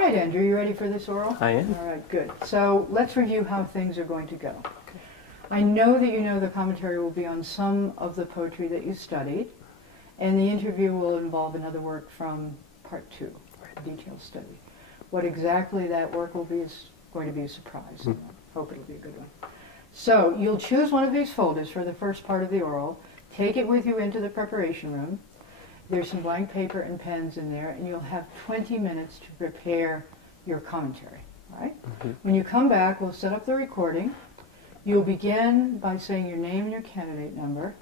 right, Andrew, you ready for this oral? I am. All right, good. So let's review how things are going to go. I know that you know the commentary will be on some of the poetry that you studied, and the interview will involve another work from part 2, a detailed study. What exactly that work will be is going to be a surprise. I hope it'll be a good one. So you'll choose one of these folders for the first part of the oral, take it with you into the preparation room. There's some blank paper and pens in there, and you'll have 20 minutes to prepare your commentary. All right? When you come back, we'll set up the recording. You'll begin by saying your name and your candidate number,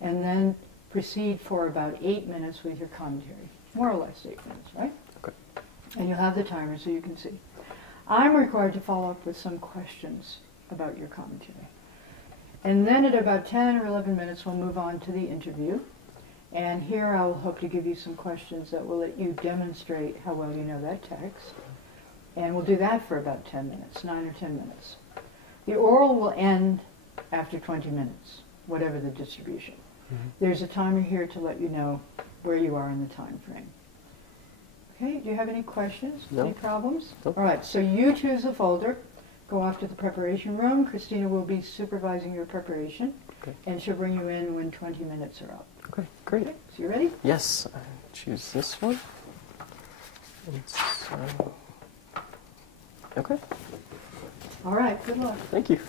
and then proceed for about 8 minutes with your commentary. More or less 8 minutes, right? Okay. And you'll have the timer so you can see. I'm required to follow up with some questions about your commentary. And then at about 10 or 11 minutes, we'll move on to the interview. And here I'll hope to give you some questions that will let you demonstrate how well you know that text. And we'll do that for about 10 minutes, 9 or 10 minutes. The oral will end after 20 minutes, whatever the distribution. There's a timer here to let you know where you are in the time frame. Okay, do you have any questions? No. Any problems? Nope. All right, so you choose a folder, go off to the preparation room. Christina will be supervising your preparation, and she'll bring you in when 20 minutes are up. Okay, great. Okay, so you ready? Yes, I choose this one. Okay. All right, good luck. Thank you.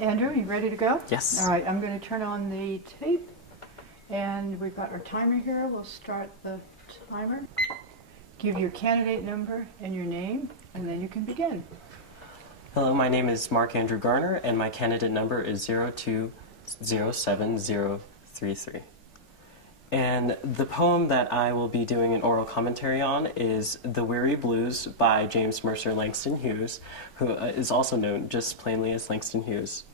Andrew, you ready to go? Yes. All right, I'm going to turn on the tape, and we've got our timer here. We'll start the timer. Give your candidate number and your name, and then you can begin. Hello, my name is Mark Andrew Garner, and my candidate number is 0207033. And the poem that I will be doing an oral commentary on is The Weary Blues by James Mercer Langston Hughes, who is also known just plainly as Langston Hughes.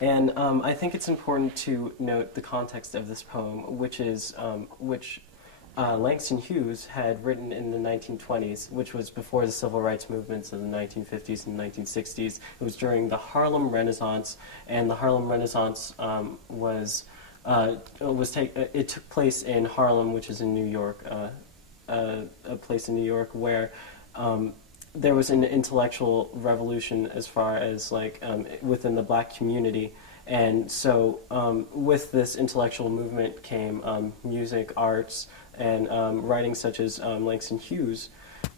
And I think it's important to note the context of this poem, which Langston Hughes had written in the 1920s, which was before the civil rights movements of the 1950s and 1960s. It was during the Harlem Renaissance, and the Harlem Renaissance it took place in Harlem, which is in New York, a place in New York where there was an intellectual revolution as far as within the black community. And so with this intellectual movement came music, arts, and writing such as Langston Hughes.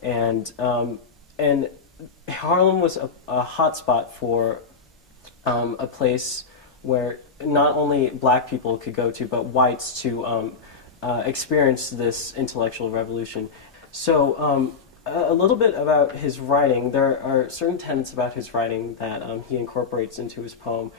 And Harlem was a hotspot for a place where not only black people could go to, but whites to experience this intellectual revolution. So a little bit about his writing. There are certain tenets about his writing that he incorporates into his poem.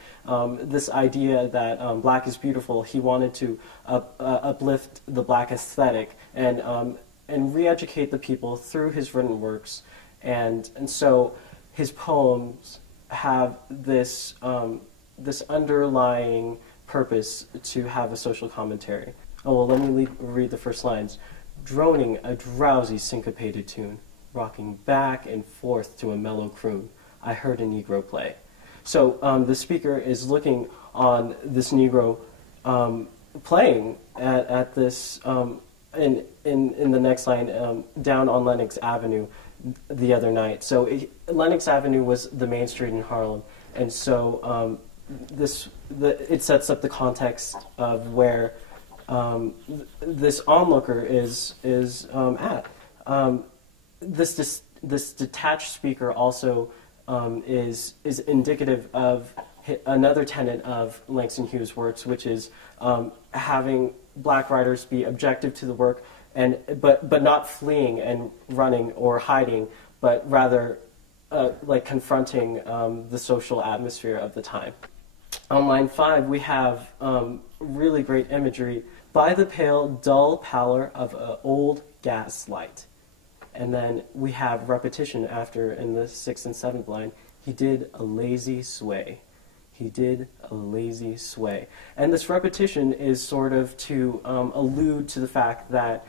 This idea that black is beautiful, he wanted to uplift the black aesthetic and re-educate the people through his written works. And so his poems have this this underlying purpose to have a social commentary. Oh, well, let me read the first lines. Droning a drowsy syncopated tune, rocking back and forth to a mellow croon, I heard a Negro play. So the speaker is looking on this Negro playing at this, in the next line, down on Lenox Avenue the other night. So Lenox Avenue was the main street in Harlem, and so it sets up the context of where this onlooker is at. This detached speaker also is indicative of another tenet of Langston Hughes' works, which is having black writers be objective to the work, but not fleeing and running or hiding, but rather confronting the social atmosphere of the time. On line 5, we have really great imagery by the pale, dull pallor of an old gas light. And then we have repetition after in the 6th and 7th line. He did a lazy sway. He did a lazy sway. And this repetition is sort of to allude to the fact that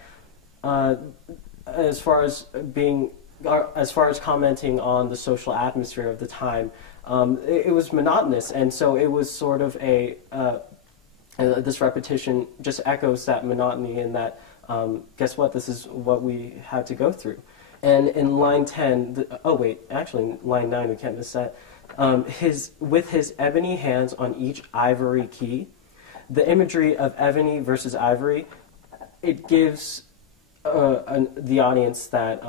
as far as commenting on the social atmosphere of the time, it was monotonous, and so it was sort of this repetition just echoes that monotony, and that guess what? This is what we had to go through. And in line 10, line 9, we can't miss that. With his ebony hands on each ivory key, the imagery of ebony versus ivory, it gives the audience that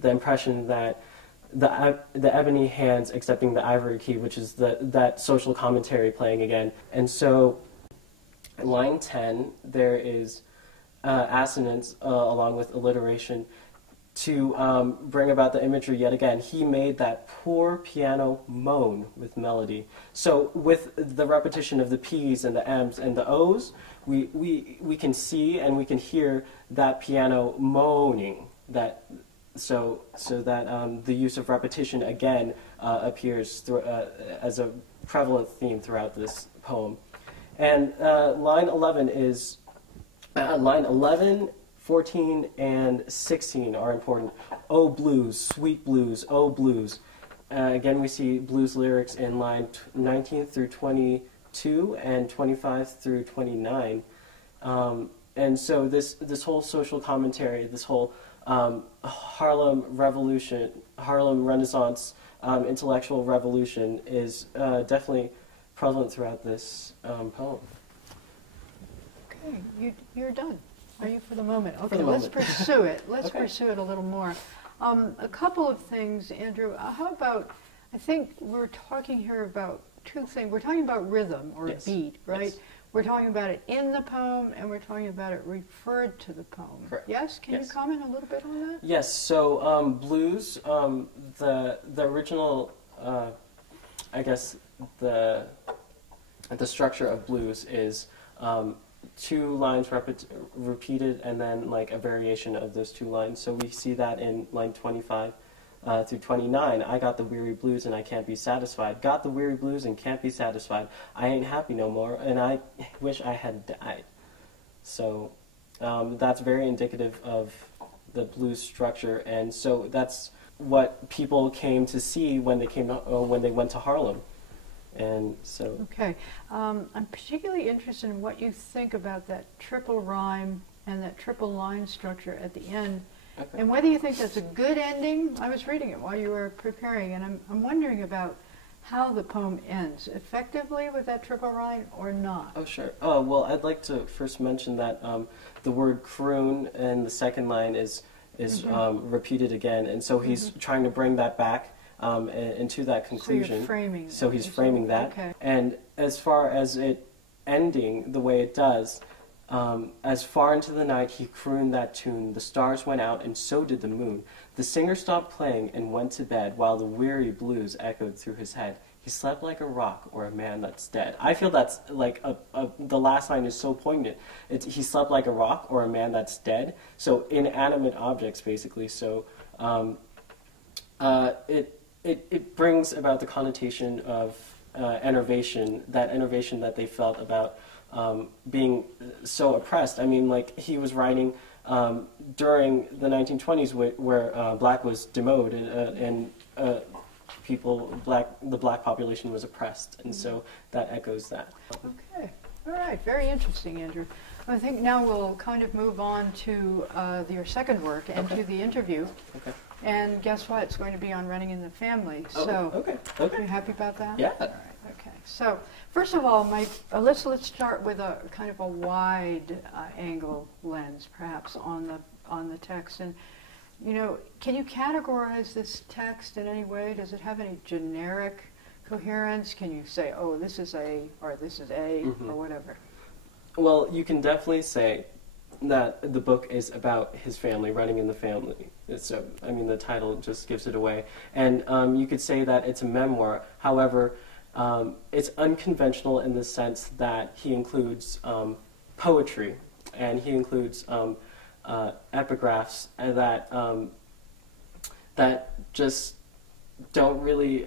the impression that the ebony hands accepting the ivory key, which is that social commentary playing again. And so, in line 10, there is assonance along with alliteration to bring about the imagery yet again. He made that poor piano moan with melody. So with the repetition of the P's and the M's and the O's, we can see and we can hear that piano moaning. So that the use of repetition again appears as a prevalent theme throughout this poem. And line 11 is line 11. 14 and 16 are important. Oh, blues, sweet blues, oh, blues. Again, we see blues lyrics in line 19 through 22 and 25 through 29. And so this whole social commentary, this whole Harlem Revolution, Harlem Renaissance intellectual revolution is definitely prevalent throughout this poem. Okay, you're done. Are you for the moment? Okay, the moment. Let's pursue it. Let's Okay. pursue it a little more. A couple of things, Andrew. How about, I think we're talking here about two things. We're talking about rhythm or Yes. beat, right? Yes. We're talking about it in the poem, and we're talking about it referred to the poem. Correct. Yes? Can Yes. you comment a little bit on that? Yes, so blues, the original, I guess the structure of blues is 2 lines repeated and then like a variation of those 2 lines. So we see that in line 25 through 29. I got the weary blues and I can't be satisfied. Got the weary blues and can't be satisfied. I ain't happy no more and I wish I had died. So that's very indicative of the blues structure, and so that's what people came to see when they went to Harlem. And so, Okay. I'm particularly interested in what you think about that triple rhyme and that triple line structure at the end, okay. and whether you think that's a good ending. I was reading it while you were preparing, and I'm wondering about how the poem ends, effectively with that triple rhyme or not. Oh, sure. Oh, well, I'd like to first mention that the word croon in the second line is repeated again, and so he's trying to bring that back into that conclusion. So you're framing. So he's framing that. Okay. And as far as it ending the way it does, as far into the night he crooned that tune. The stars went out and so did the moon. The singer stopped playing and went to bed while the weary blues echoed through his head. He slept like a rock or a man that's dead. I feel that's like the last line is so poignant. He slept like a rock or a man that's dead. So inanimate objects, basically. So it brings about the connotation of enervation, that enervation that they felt about being so oppressed. I mean, like, he was writing during the 1920s where black was demoted and the black population was oppressed, and so that echoes that. Okay. All right. Very interesting, Andrew. I think now we'll kind of move on to your second work and to the interview. Okay. And guess what? It's going to be on running in the family. Oh, So, okay. are you happy about that? Yeah. All right. Okay. So, first of all, let's start with a kind of a wide angle lens, perhaps, on the text. And can you categorize this text in any way? Does it have any generic coherence? Can you say, oh, this is A, or this is A, or whatever? Well, you can definitely say that the book is about his family, running in the family. So, I mean, the title just gives it away. And you could say that it's a memoir. However, it's unconventional in the sense that he includes poetry and he includes epigraphs that that just don't really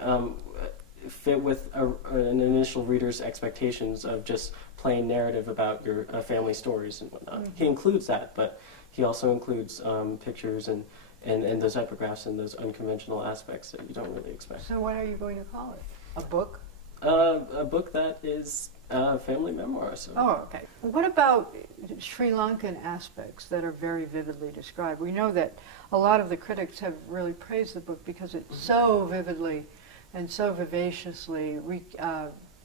fit with an initial reader's expectations of just plain narrative about your family stories and whatnot. He includes that, but he also includes pictures and those epigraphs and those unconventional aspects that you don't really expect. So what are you going to call it? A book? A book that is a family memoir. So. Oh, okay. What about Sri Lankan aspects that are very vividly described? We know that a lot of the critics have really praised the book because it so vividly and so vivaciously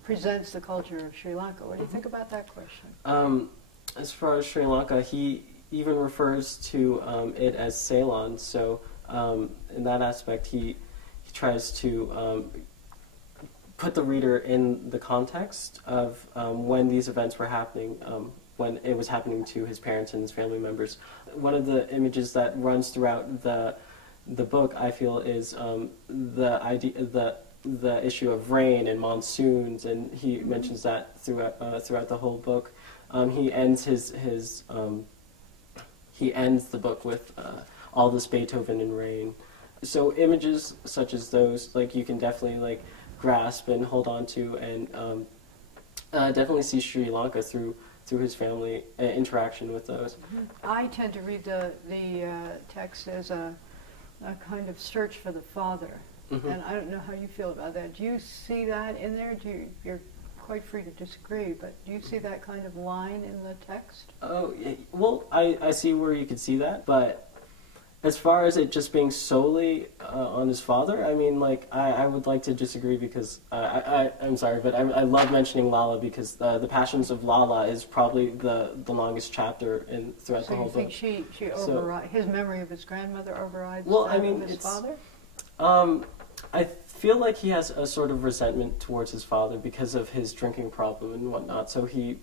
presents the culture of Sri Lanka. What do you think about that question? As far as Sri Lanka, he even refers to it as Ceylon. So in that aspect, he tries to put the reader in the context of when these events were happening, when it was happening to his parents and his family members. One of the images that runs throughout the book, I feel, is the issue of rain and monsoons, and he mentions that throughout the whole book. He ends the book with all this Beethoven and rain. So images such as those, like, you can definitely grasp and hold on to, and definitely see Sri Lanka through his family interaction with those. I tend to read the text as a kind of search for the father, and I don't know how you feel about that. Do you see that in there? You're quite free to disagree, but do you see that kind of line in the text? Oh, well, I see where you could see that, but as far as it just being solely on his father, I mean, I would like to disagree because I'm sorry, but I love mentioning Lala because the Passions of Lala is probably the longest chapter throughout the whole book. So you think she overrides, his memory of his grandmother overrides of his father? I feel like he has a sort of resentment towards his father because of his drinking problem and whatnot, so he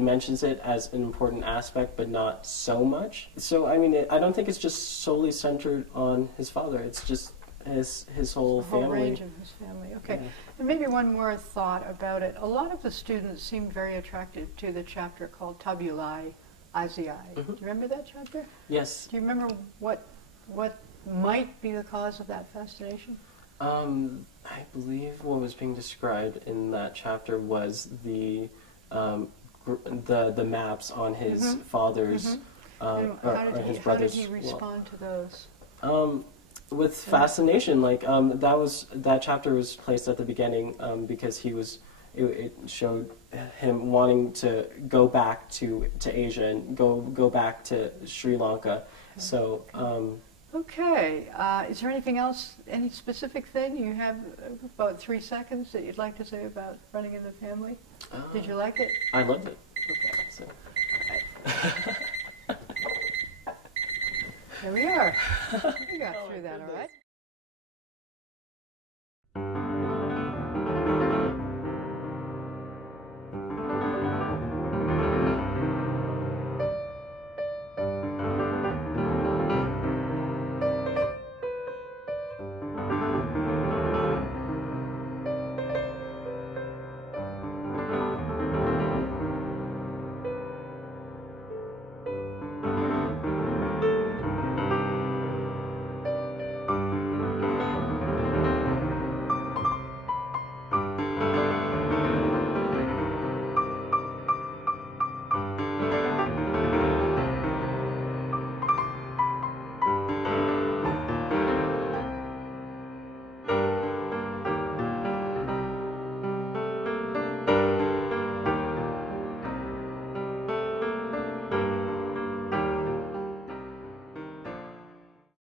mentions it as an important aspect, but not so much. So, I mean, I don't think it's just solely centered on his father. It's just his whole family. The whole range of his family. Okay. Yeah. And maybe one more thought about it. A lot of the students seemed very attracted to the chapter called Tabulae Asiae. Do you remember that chapter? Yes. Do you remember what might be the cause of that fascination? I believe what was being described in that chapter was the maps on his father's or his brother's. How did he respond to those? With fascination, that chapter was placed at the beginning because it showed him wanting to go back to Asia and go back to Sri Lanka. So. Okay. Is there anything else, any specific thing? You have about 3 seconds that you'd like to say about Running in the Family? Did you like it? I loved it. Okay. So. There we are. We got through that, all right?